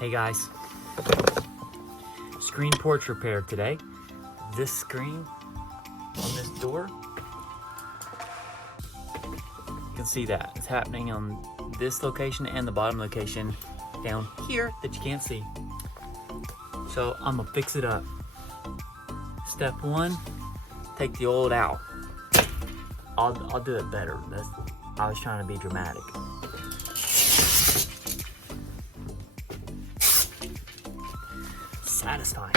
Hey guys, screen porch repair today. This screen on this door, you can see that it's happening on this location and the bottom location down here that you can't see. So I'm gonna fix it up. Step one, take the old out. I'll do it better. I was trying to be dramatic. Satisfying.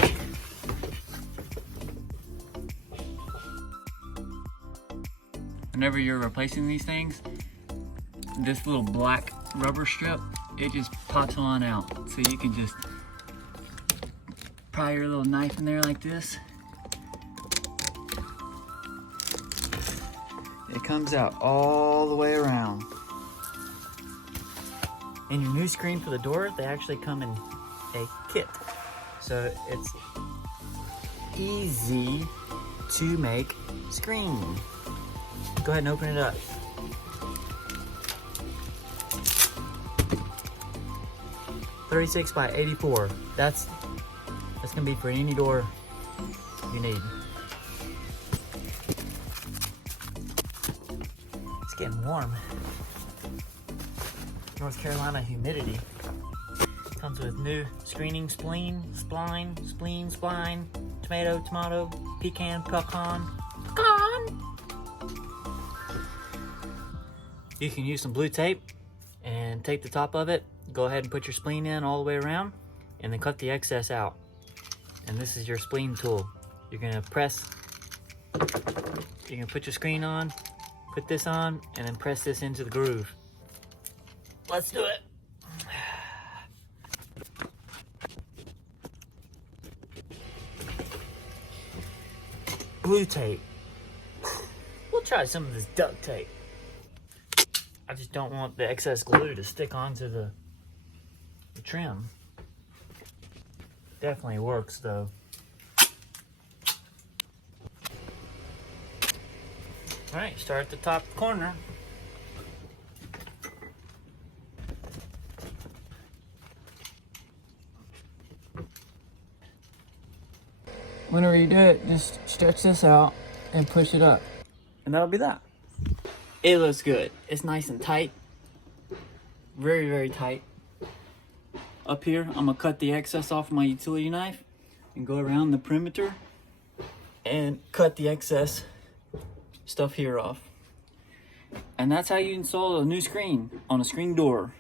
Whenever you're replacing these things, this little black rubber strip, it just pops on out. So you can just pry your little knife in there like this. It comes out all the way around. And your new screen for the door, they actually come in a kit. So it's easy to make screen. Go ahead and open it up. .36 by 84. That's gonna be for any door you need. It's getting warm. North Carolina humidity. Comes with new screening spleen, spline, tomato, pecan. You can use some blue tape and tape the top of it. Go ahead and put your spleen in all the way around and then cut the excess out. And this is your spleen tool. You're gonna put your screen on, put this on, and then press this into the groove. Let's do it. Blue tape. We'll try some of this duct tape. I just don't want the excess glue to stick onto the trim. Definitely works though. All right, start at the top corner. Whenever you do it, just stretch this out and push it up. And that'll be that. It looks good. It's nice and tight. Very, very tight. Up here, I'm gonna cut the excess off my utility knife and go around the perimeter and cut the excess stuff here off. And that's how you install a new screen on a screen door.